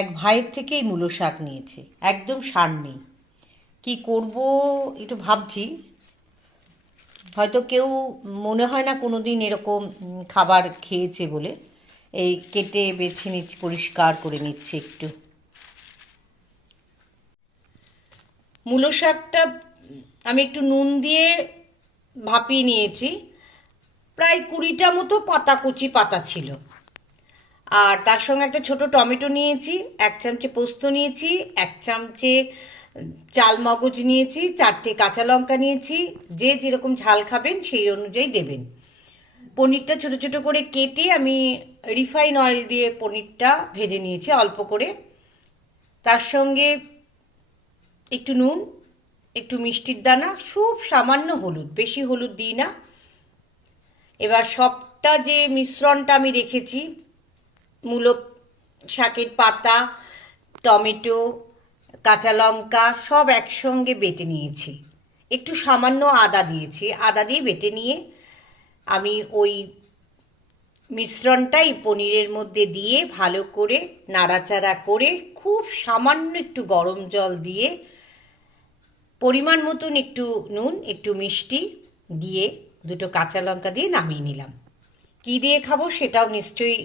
এক ভাইয়ের থেকে এই মূলো শাক নিয়েছি, একদম সার নেই। কি করব একটু ভাবছি। হয়তো কেউ মনে হয় না কোনোদিন এরকম খাবার খেয়েছে বলে। এই কেটে বেছে নিচ্ছি, পরিষ্কার করে নিচ্ছি একটু। মূলো শাকটা আমি একটু নুন দিয়ে ভাপিয়ে নিয়েছি। প্রায় 20টা মতো পাতা, কচি পাতা ছিল। আর তার সঙ্গে একটা ছোট টমেটো নিয়েছি, 1 চামচে পোস্ত নিয়েছি, 1 চামচে চাল মগজ নিয়েছি, 4টে কাঁচা লঙ্কা নিয়েছি। যে যেরকম ঝাল খাবেন সেই অনুযায়ী দেবেন। পনিরটা ছোট ছোট করে কেটে আমি রিফাইন অয়েল দিয়ে পনিরটা ভেজে নিয়েছি অল্প করে। তার সঙ্গে একটু নুন, একটু মিষ্টির দানা, খুব সামান্য হলুদ, বেশি হলুদ দিই না। এবার সবটা যে মিশ্রণটা আমি রেখেছি, মূলো শাকের পাতা, টমেটো, কাঁচা লঙ্কা সব একসঙ্গে বেটে নিয়েছি। একটু সামান্য আদা দিয়েছি, আদা দিয়ে বেটে নিয়ে আমি ওই মিশ্রণটাই পনিরের মধ্যে দিয়ে ভালো করে নাড়াচাড়া করে খুব সামান্য একটু গরম জল দিয়ে পরিমাণ মতন একটু নুন, একটু মিষ্টি দিয়ে, 2টো কাঁচা লঙ্কা দিয়ে নামিয়ে নিলাম। কী দিয়ে খাবো সেটাও নিশ্চয়ই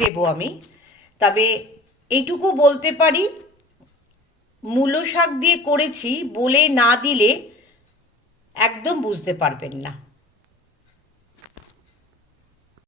দেবো আমি। তবে এইটুকু বলতে পারি, মূলো শাক দিয়ে করেছি বলে না দিলে একদম বুঝতে পারবেন না।